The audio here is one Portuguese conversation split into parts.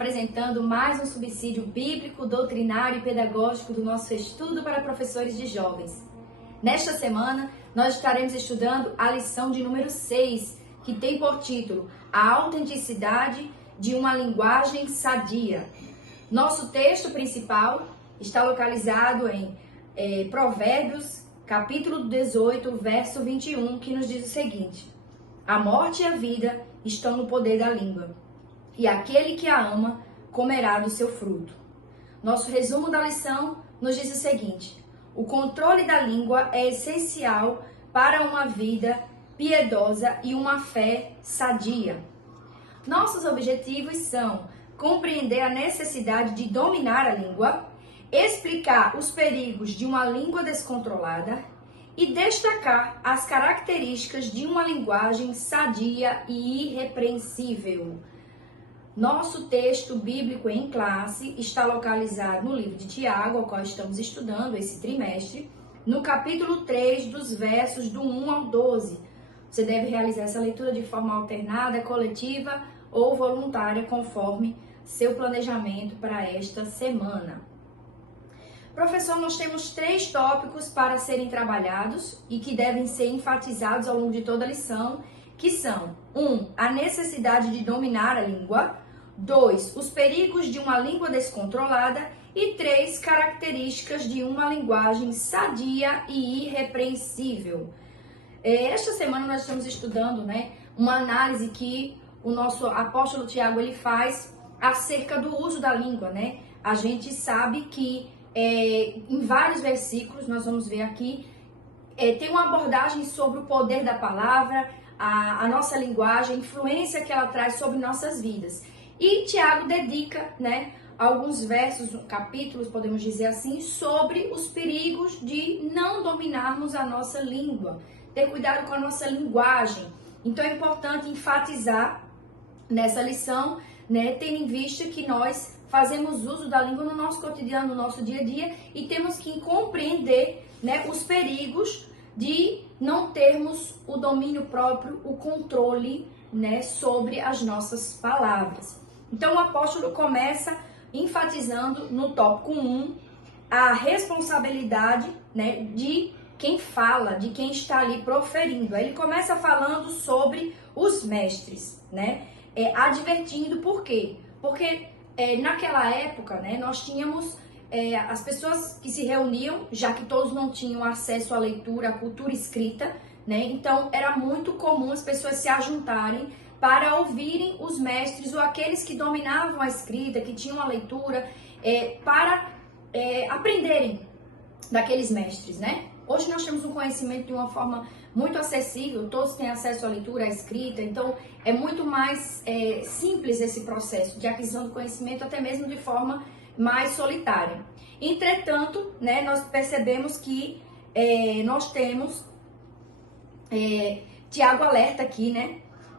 apresentando mais um subsídio bíblico, doutrinário e pedagógico do nosso estudo para professores de jovens. Nesta semana, nós estaremos estudando a lição de número 6, que tem por título A Autenticidade de uma Linguagem Sadia. Nosso texto principal está localizado em Provérbios, capítulo 18, verso 21, que nos diz o seguinte: A morte e a vida estão no poder da língua, e aquele que a ama comerá do seu fruto. Nosso resumo da lição nos diz o seguinte: o controle da língua é essencial para uma vida piedosa e uma fé sadia. Nossos objetivos são compreender a necessidade de dominar a língua, explicar os perigos de uma língua descontrolada e destacar as características de uma linguagem sadia e irrepreensível. Nosso texto bíblico em classe está localizado no livro de Tiago, ao qual estamos estudando esse trimestre, no capítulo 3, dos versos do 1 ao 12. Você deve realizar essa leitura de forma alternada, coletiva ou voluntária, conforme seu planejamento para esta semana. Professor, nós temos 3 tópicos para serem trabalhados e que devem ser enfatizados ao longo de toda a lição, que são 1. A necessidade de dominar a língua, 2. Os perigos de uma língua descontrolada e 3. Características de uma linguagem sadia e irrepreensível. Esta semana nós estamos estudando, uma análise que o nosso apóstolo Tiago ele faz acerca do uso da língua, A gente sabe que em vários versículos, nós vamos ver aqui, tem uma abordagem sobre o poder da palavra, a nossa linguagem, a influência que ela traz sobre nossas vidas. E Tiago dedica, alguns versos, capítulos, podemos dizer assim, sobre os perigos de não dominarmos a nossa língua, ter cuidado com a nossa linguagem. Então é importante enfatizar nessa lição, tendo em vista que nós fazemos uso da língua no nosso cotidiano, no nosso dia a dia, e temos que compreender, os perigos de não termos o domínio próprio, o controle, sobre as nossas palavras. Então o apóstolo começa enfatizando no tópico 1 a responsabilidade, de quem fala, de quem está ali proferindo. Aí ele começa falando sobre os mestres, advertindo por quê? Porque naquela época, nós tínhamos as pessoas que se reuniam, já que todos não tinham acesso à leitura, à cultura escrita, então era muito comum as pessoas se ajuntarem para ouvirem os mestres ou aqueles que dominavam a escrita, que tinham a leitura, para aprenderem daqueles mestres, Hoje nós temos um conhecimento de uma forma muito acessível, todos têm acesso à leitura, à escrita, então é muito mais simples esse processo de aquisição do conhecimento, até mesmo de forma mais solitária. Entretanto, nós percebemos que nós temos, Tiago alerta aqui,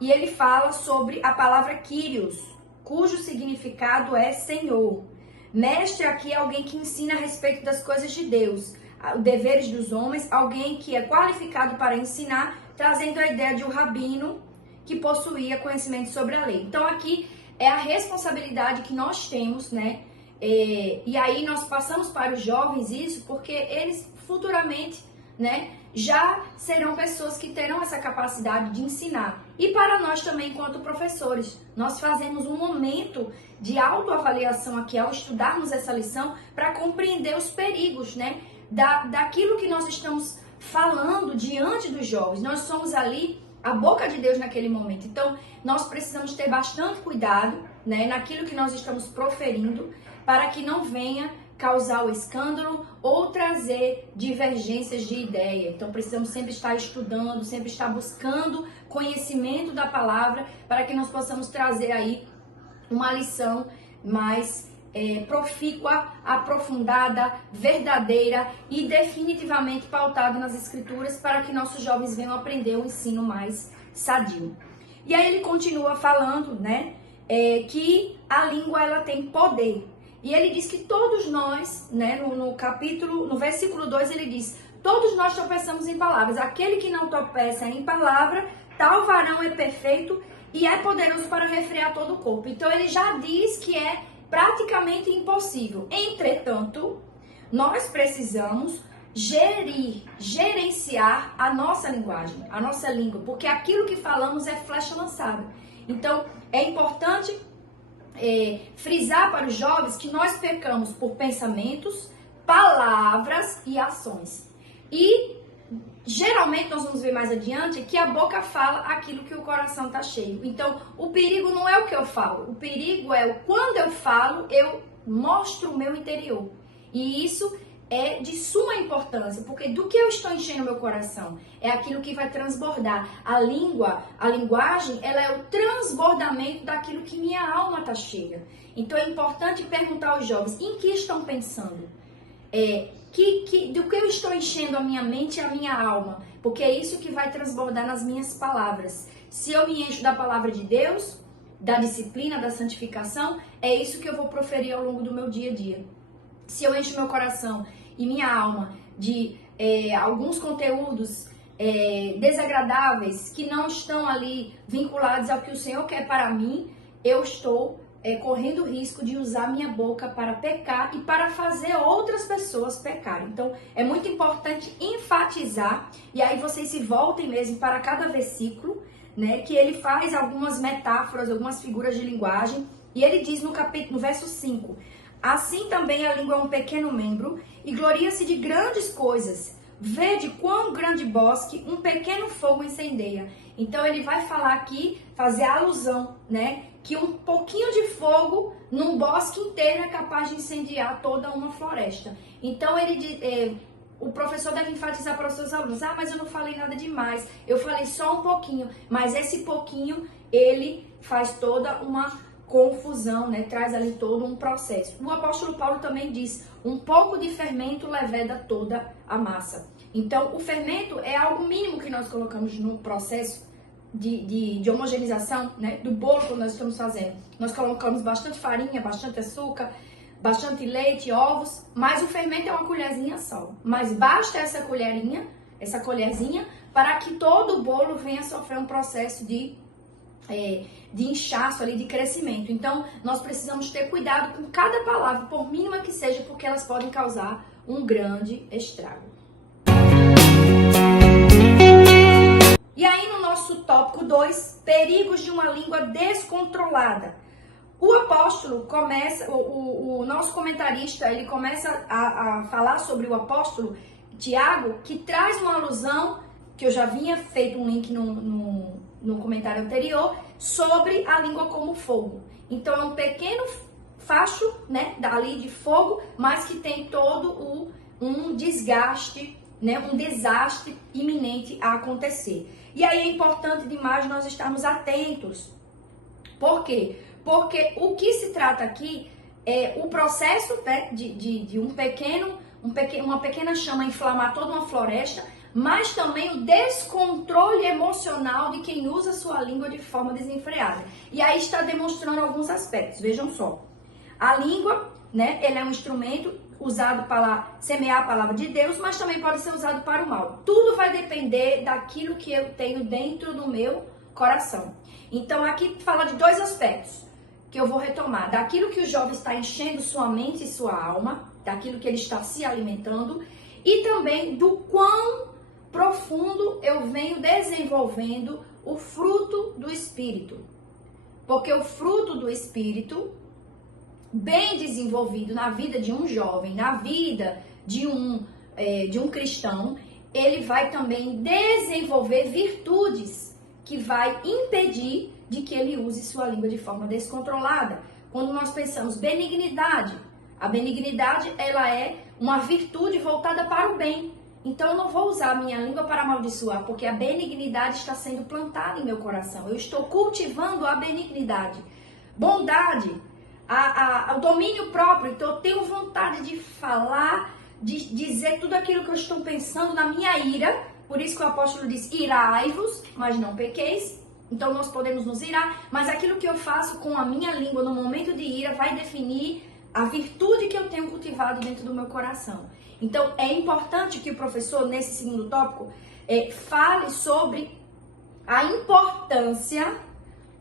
e ele fala sobre a palavra Kyrios, cujo significado é Senhor. Mestre aqui é alguém que ensina a respeito das coisas de Deus, os deveres dos homens, alguém que é qualificado para ensinar, trazendo a ideia de um rabino que possuía conhecimento sobre a lei. Então aqui é a responsabilidade que nós temos, e aí nós passamos para os jovens isso, porque eles futuramente, já serão pessoas que terão essa capacidade de ensinar. E para nós também, enquanto professores, nós fazemos um momento de autoavaliação aqui ao estudarmos essa lição para compreender os perigos, daquilo que nós estamos falando diante dos jovens. Nós somos ali a boca de Deus naquele momento. Então, nós precisamos ter bastante cuidado, naquilo que nós estamos proferindo, para que não venha causar o escândalo ou trazer divergências de ideia. Então, precisamos sempre estar estudando, sempre estar buscando conhecimento da palavra, para que nós possamos trazer aí uma lição mais profícua, aprofundada, verdadeira e definitivamente pautada nas escrituras, para que nossos jovens venham aprender um ensino mais sadio. E aí ele continua falando, que a língua ela tem poder. E ele diz que todos nós, no versículo 2 ele diz: todos nós tropeçamos em palavras. Aquele que não tropeça em palavra, tal varão é perfeito e é poderoso para resfriar todo o corpo. Então ele já diz que é praticamente impossível. Entretanto, nós precisamos gerenciar a nossa linguagem, a nossa língua, porque aquilo que falamos é flecha lançada. Então, é importante frisar para os jovens que nós pecamos por pensamentos, palavras e ações. E, geralmente, nós vamos ver mais adiante que a boca fala aquilo que o coração está cheio. Então, o perigo não é o que eu falo, o perigo é quando eu falo, eu mostro o meu interior. E isso é de suma importância, porque do que eu estou enchendo meu coração é aquilo que vai transbordar. A linguagem, ela é o transbordamento daquilo que minha alma está cheia. Então é importante perguntar aos jovens, em que estão pensando? Do que eu estou enchendo a minha mente e a minha alma? Porque é isso que vai transbordar nas minhas palavras. Se eu me encho da palavra de Deus, da disciplina, da santificação, é isso que eu vou proferir ao longo do meu dia a dia. Se eu encho meu coração e minha alma de alguns conteúdos desagradáveis que não estão ali vinculados ao que o Senhor quer para mim, eu estou correndo o risco de usar minha boca para pecar e para fazer outras pessoas pecarem. Então, é muito importante enfatizar, e aí vocês se voltem mesmo para cada versículo, né, que ele faz algumas metáforas, algumas figuras de linguagem, e ele diz no verso 5, assim também a língua é um pequeno membro e gloria-se de grandes coisas. Vede quão grande bosque um pequeno fogo incendeia. Então ele vai falar aqui, fazer a alusão, né? Que um pouquinho de fogo num bosque inteiro é capaz de incendiar toda uma floresta. Então o professor deve enfatizar para os seus alunos, mas eu não falei nada demais, eu falei só um pouquinho, mas esse pouquinho ele faz toda uma confusão, né? Traz ali todo um processo. O apóstolo Paulo também diz, um pouco de fermento leveda toda a massa. Então, o fermento é algo mínimo que nós colocamos no processo de homogeneização, né? Do bolo que nós estamos fazendo. Nós colocamos bastante farinha, bastante açúcar, bastante leite, ovos, mas o fermento é uma colherzinha só. Mas basta essa colherzinha, para que todo o bolo venha sofrer um processo de inchaço ali, de crescimento. Então, nós precisamos ter cuidado com cada palavra, por mínima que seja, porque elas podem causar um grande estrago. E aí, no nosso tópico 2, perigos de uma língua descontrolada. O apóstolo começa, o nosso comentarista, ele começa a falar sobre o apóstolo Tiago, que traz uma alusão, que eu já vinha feito um link no comentário anterior, sobre a língua como fogo. Então é um pequeno facho, né, ali de fogo, mas que tem todo um desgaste, né, um desastre iminente a acontecer. E aí é importante demais nós estarmos atentos. Por quê? Porque o que se trata aqui é o processo, né, de uma pequena chama inflamar toda uma floresta, mas também o descontrole emocional de quem usa sua língua de forma desenfreada. E aí está demonstrando alguns aspectos, vejam só. A língua, né, ele é um instrumento usado para semear a palavra de Deus, mas também pode ser usado para o mal. Tudo vai depender daquilo que eu tenho dentro do meu coração. Então aqui fala de dois aspectos que eu vou retomar. Daquilo que o jovem está enchendo sua mente e sua alma, daquilo que ele está se alimentando, e também do quão profundo eu venho desenvolvendo o fruto do Espírito. Porque o fruto do Espírito, bem desenvolvido na vida de um jovem, na vida de um cristão, ele vai também desenvolver virtudes que vai impedir de que ele use sua língua de forma descontrolada. Quando nós pensamos benignidade, a benignidade ela é uma virtude voltada para o bem. Então eu não vou usar a minha língua para amaldiçoar, porque a benignidade está sendo plantada em meu coração. Eu estou cultivando a benignidade. Bondade, o domínio próprio. Então eu tenho vontade de falar, de dizer tudo aquilo que eu estou pensando na minha ira. Por isso que o apóstolo diz, irai-vos, mas não pequeis. Então nós podemos nos irar, mas aquilo que eu faço com a minha língua no momento de ira vai definir a virtude que eu tenho cultivado dentro do meu coração. Então, é importante que o professor, nesse segundo tópico, fale sobre a importância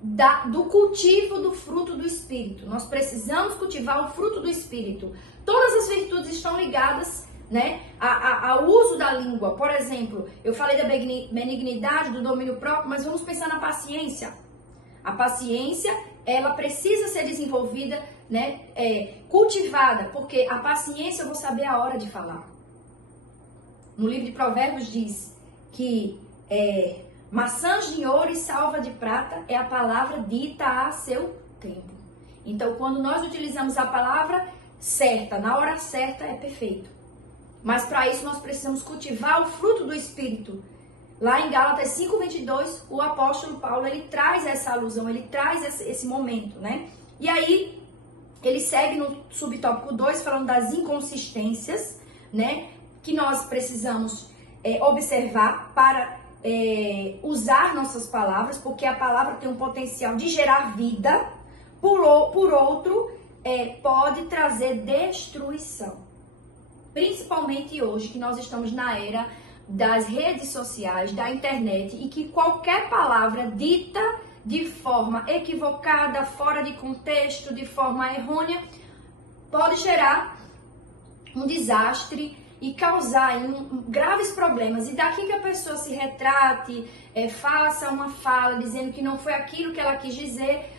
do cultivo do fruto do Espírito. Nós precisamos cultivar o fruto do Espírito. Todas as virtudes estão ligadas, né, ao uso da língua. Por exemplo, eu falei da benignidade, do domínio próprio, mas vamos pensar na paciência. A paciência, ela precisa ser desenvolvida, né, cultivada, porque a paciência eu vou saber a hora de falar. No livro de Provérbios diz que maçãs de ouro e salva de prata é a palavra dita a seu tempo. Então, quando nós utilizamos a palavra certa, na hora certa, é perfeito. Mas para isso nós precisamos cultivar o fruto do Espírito. Lá em Gálatas 5:22, o apóstolo Paulo, ele traz essa alusão, ele traz esse momento, né? E aí, ele segue no subtópico 2, falando das inconsistências, né? Que nós precisamos observar para usar nossas palavras, porque a palavra tem um potencial de gerar vida, por outro, pode trazer destruição. Principalmente hoje, que nós estamos na era das redes sociais, da internet, e que qualquer palavra dita de forma equivocada, fora de contexto, de forma errônea, pode gerar um desastre e causar graves problemas. E daqui que a pessoa se retrate, faça uma fala dizendo que não foi aquilo que ela quis dizer,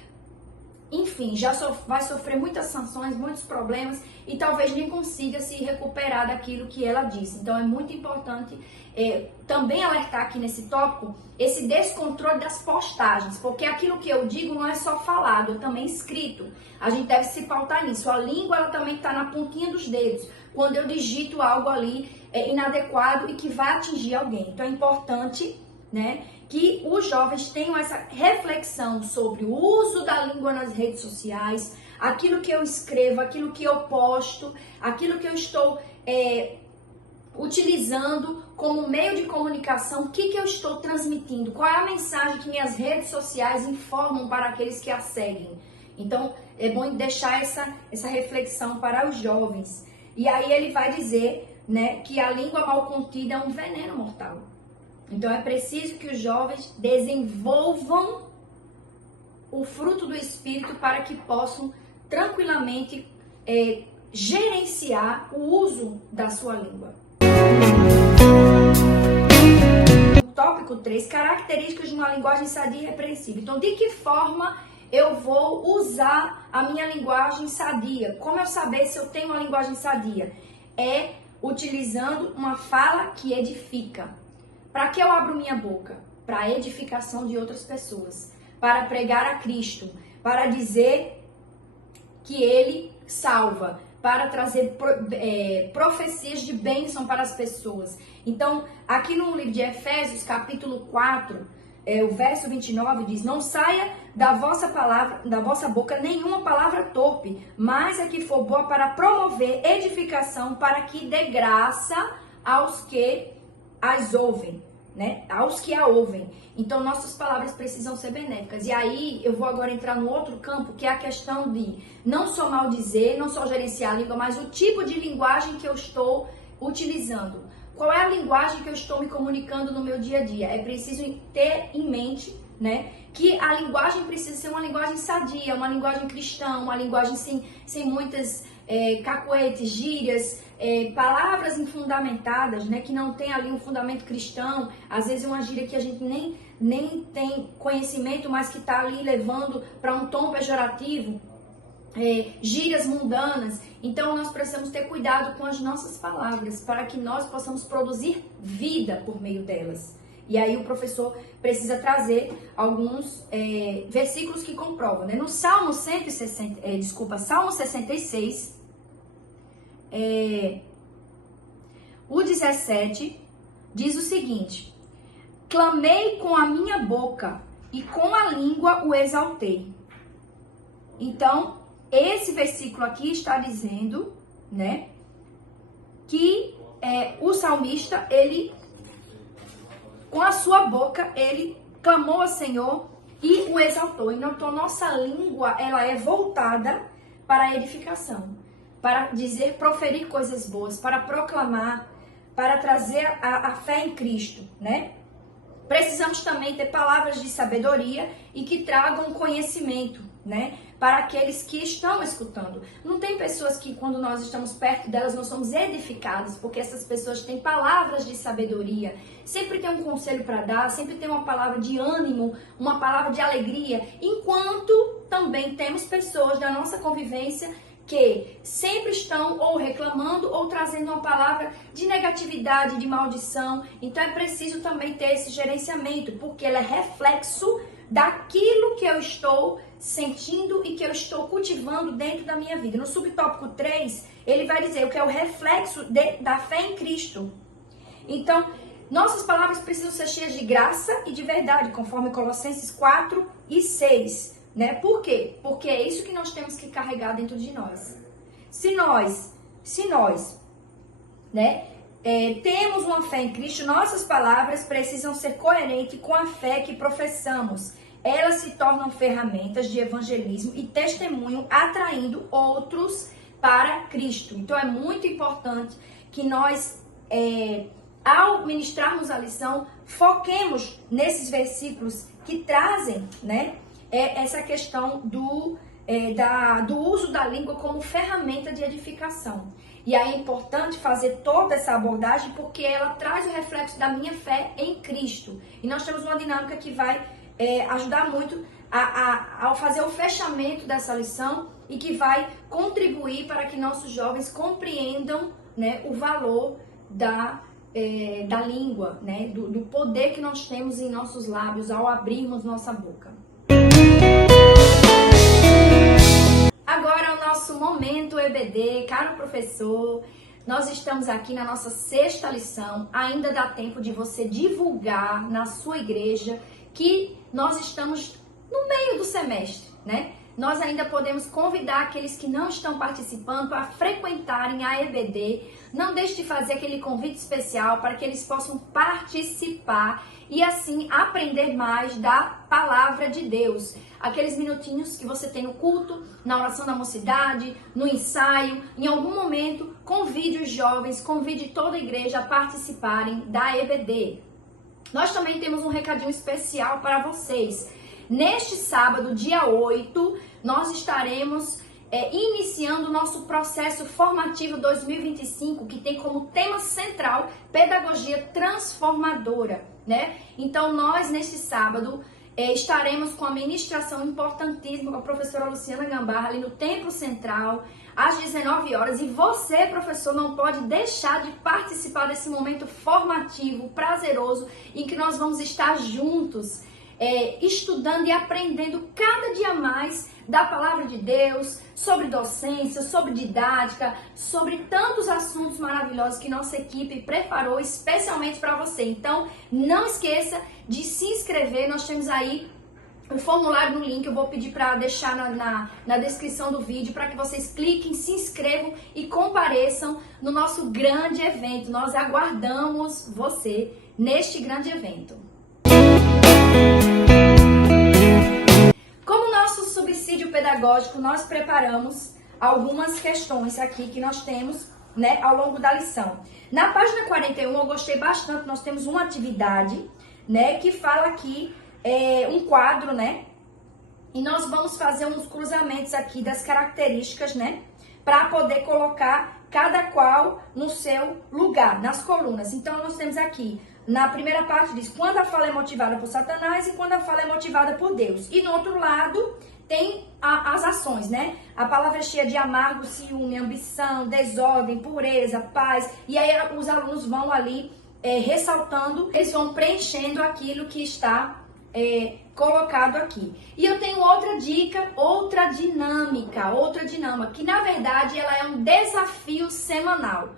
enfim, já vai sofrer muitas sanções, muitos problemas e talvez nem consiga se recuperar daquilo que ela disse. Então é muito importante também alertar aqui nesse tópico esse descontrole das postagens, porque aquilo que eu digo não é só falado, é também escrito. A gente deve se pautar nisso. A língua ela também está na pontinha dos dedos, quando eu digito algo ali inadequado e que vai atingir alguém. Então é importante, né, que os jovens tenham essa reflexão sobre o uso da língua nas redes sociais, aquilo que eu escrevo, aquilo que eu posto, aquilo que eu estou utilizando como meio de comunicação, o que eu estou transmitindo, qual é a mensagem que minhas redes sociais informam para aqueles que a seguem. Então, é bom deixar essa reflexão para os jovens. E aí ele vai dizer, né, que a língua mal contida é um veneno mortal. Então é preciso que os jovens desenvolvam o fruto do Espírito para que possam tranquilamente gerenciar o uso da sua língua. Tópico 3, características de uma linguagem sadia e repreensível. Então, de que forma eu vou usar a minha linguagem sadia? Como eu saber se eu tenho uma linguagem sadia? É utilizando uma fala que edifica. Para que eu abro minha boca? Para a edificação de outras pessoas, para pregar a Cristo, para dizer que Ele salva, para trazer profecias de bênção para as pessoas. Então, aqui no livro de Efésios, capítulo 4, o verso 29 diz: não saia da vossa boca nenhuma palavra torpe, mas a que for boa para promover edificação, para que dê graça aos que as ouvem, né? Aos que a ouvem. Então, nossas palavras precisam ser benéficas. E aí, eu vou agora entrar no outro campo, que é a questão de não só maldizer, não só gerenciar a língua, mas o tipo de linguagem que eu estou utilizando. Qual é a linguagem que eu estou me comunicando no meu dia a dia? É preciso ter em mente, né, que a linguagem precisa ser uma linguagem sadia, uma linguagem cristã, uma linguagem sem muitas cacoetes, gírias, palavras infundamentadas, né, que não tem ali um fundamento cristão. Às vezes é uma gíria que a gente nem tem conhecimento, mas que está ali levando para um tom pejorativo, gírias mundanas. Então nós precisamos ter cuidado com as nossas palavras, para que nós possamos produzir vida por meio delas. E aí o professor precisa trazer alguns versículos que comprovam, né? No Salmo 66, o 17 diz o seguinte: clamei com a minha boca e com a língua o exaltei. Então, esse versículo aqui está dizendo, né, que o salmista, ele, com a sua boca, ele clamou ao Senhor e o exaltou. Então, nossa língua, ela é voltada para a edificação, para dizer, proferir coisas boas, para proclamar, para trazer a fé em Cristo, né? Precisamos também ter palavras de sabedoria e que tragam conhecimento, né? Para aqueles que estão escutando. Não tem pessoas que quando nós estamos perto delas nós somos edificados, porque essas pessoas têm palavras de sabedoria. Sempre tem um conselho para dar, sempre tem uma palavra de ânimo, uma palavra de alegria. Enquanto também temos pessoas da nossa convivência que sempre estão ou reclamando ou trazendo uma palavra de negatividade, de maldição. Então é preciso também ter esse gerenciamento, porque ele é reflexo daquilo que eu estou sentindo e que eu estou cultivando dentro da minha vida. No subtópico 3, ele vai dizer o que é o reflexo da fé em Cristo. Então, nossas palavras precisam ser cheias de graça e de verdade, conforme Colossenses 4 e 6. Né? Por quê? Porque é isso que nós temos que carregar dentro de nós. Se nós, né, temos uma fé em Cristo, nossas palavras precisam ser coerentes com a fé que professamos. Elas se tornam ferramentas de evangelismo e testemunho, atraindo outros para Cristo. Então é muito importante que nós, ao ministrarmos a lição, foquemos nesses versículos que trazem, né, essa questão do uso da língua como ferramenta de edificação. E aí é importante fazer toda essa abordagem porque ela traz o reflexo da minha fé em Cristo. E nós temos uma dinâmica que vai ajudar muito ao fazer o fechamento dessa lição e que vai contribuir para que nossos jovens compreendam, né, o valor da língua, né, do poder que nós temos em nossos lábios ao abrirmos nossa boca. Agora o nosso momento EBD, caro professor, nós estamos aqui na nossa 6ª lição, ainda dá tempo de você divulgar na sua igreja que nós estamos no meio do semestre, né? Nós ainda podemos convidar aqueles que não estão participando a frequentarem a EBD. Não deixe de fazer aquele convite especial para que eles possam participar e assim aprender mais da palavra de Deus. Aqueles minutinhos que você tem no culto, na oração da mocidade, no ensaio, em algum momento, convide os jovens, convide toda a igreja a participarem da EBD. Nós também temos um recadinho especial para vocês. Neste sábado, dia 8, nós estaremos iniciando o nosso processo formativo 2025, que tem como tema central pedagogia transformadora, né? Então, nós, neste sábado, estaremos com a ministração importantíssima com a professora Luciana Gambarra, ali no Templo Central, às 19 horas. E você, professor, não pode deixar de participar desse momento formativo, prazeroso, em que nós vamos estar juntos, estudando e aprendendo cada dia mais da palavra de Deus, sobre docência, sobre didática, sobre tantos assuntos maravilhosos que nossa equipe preparou especialmente para você. Então, não esqueça de se inscrever, nós temos aí o formulário no link, eu vou pedir para deixar na descrição do vídeo, para que vocês cliquem, se inscrevam e compareçam no nosso grande evento. Nós aguardamos você neste grande evento. Como nosso subsídio pedagógico, nós preparamos algumas questões aqui que nós temos, né, ao longo da lição. Na página 41, eu gostei bastante, nós temos uma atividade, né, que fala aqui, um quadro, né, e nós vamos fazer uns cruzamentos aqui das características, né, para poder colocar cada qual no seu lugar, nas colunas. Então, nós temos aqui, na primeira parte diz quando a fala é motivada por Satanás e quando a fala é motivada por Deus. E no outro lado tem as ações, né? A palavra é cheia de amargo, ciúme, ambição, desordem, pureza, paz. E aí os alunos vão ali ressaltando, eles vão preenchendo aquilo que está colocado aqui. E eu tenho outra dica, outra dinâmica, que na verdade ela é um desafio semanal.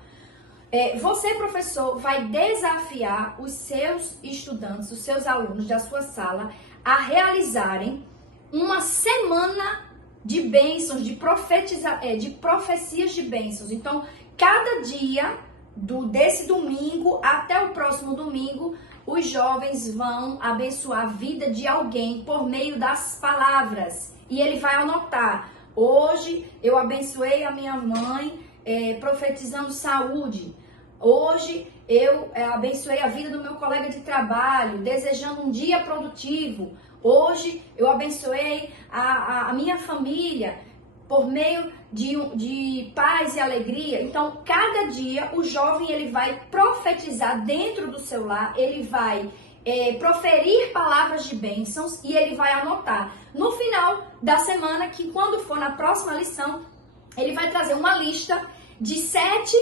Você, professor, vai desafiar os seus estudantes, os seus alunos da sua sala a realizarem uma semana de bênçãos, de profecias de bênçãos. Então, cada dia, desse domingo até o próximo domingo, os jovens vão abençoar a vida de alguém por meio das palavras. E ele vai anotar: hoje eu abençoei a minha mãe profetizando saúde. Hoje eu abençoei a vida do meu colega de trabalho, desejando um dia produtivo. Hoje eu abençoei a minha família por meio de paz e alegria. Então, cada dia o jovem ele vai profetizar dentro do seu lar, ele vai proferir palavras de bênçãos e ele vai anotar no final da semana, que quando for na próxima lição, ele vai trazer uma lista de 7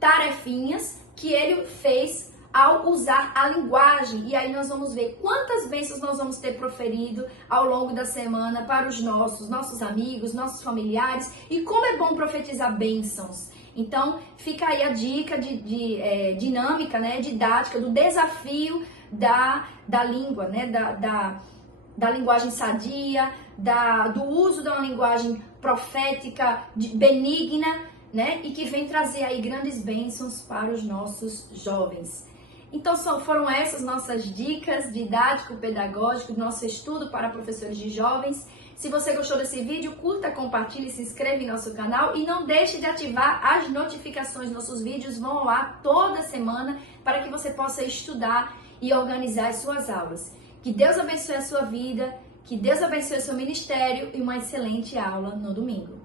tarefinhas que ele fez ao usar a linguagem. E aí nós vamos ver quantas bênçãos nós vamos ter proferido ao longo da semana para os nossos amigos, nossos familiares, e como é bom profetizar bênçãos. Então, fica aí a dica de dinâmica, né, didática, do desafio da língua, né, da linguagem sadia, do uso de uma linguagem profética, benigna, né, e que vem trazer aí grandes bênçãos para os nossos jovens. Então, foram essas nossas dicas didático-pedagógico do nosso estudo para professores de jovens. Se você gostou desse vídeo, curta, compartilhe, se inscreva em nosso canal e não deixe de ativar as notificações. Nossos vídeos vão ao ar toda semana para que você possa estudar e organizar as suas aulas. Que Deus abençoe a sua vida, que Deus abençoe o seu ministério e uma excelente aula no domingo.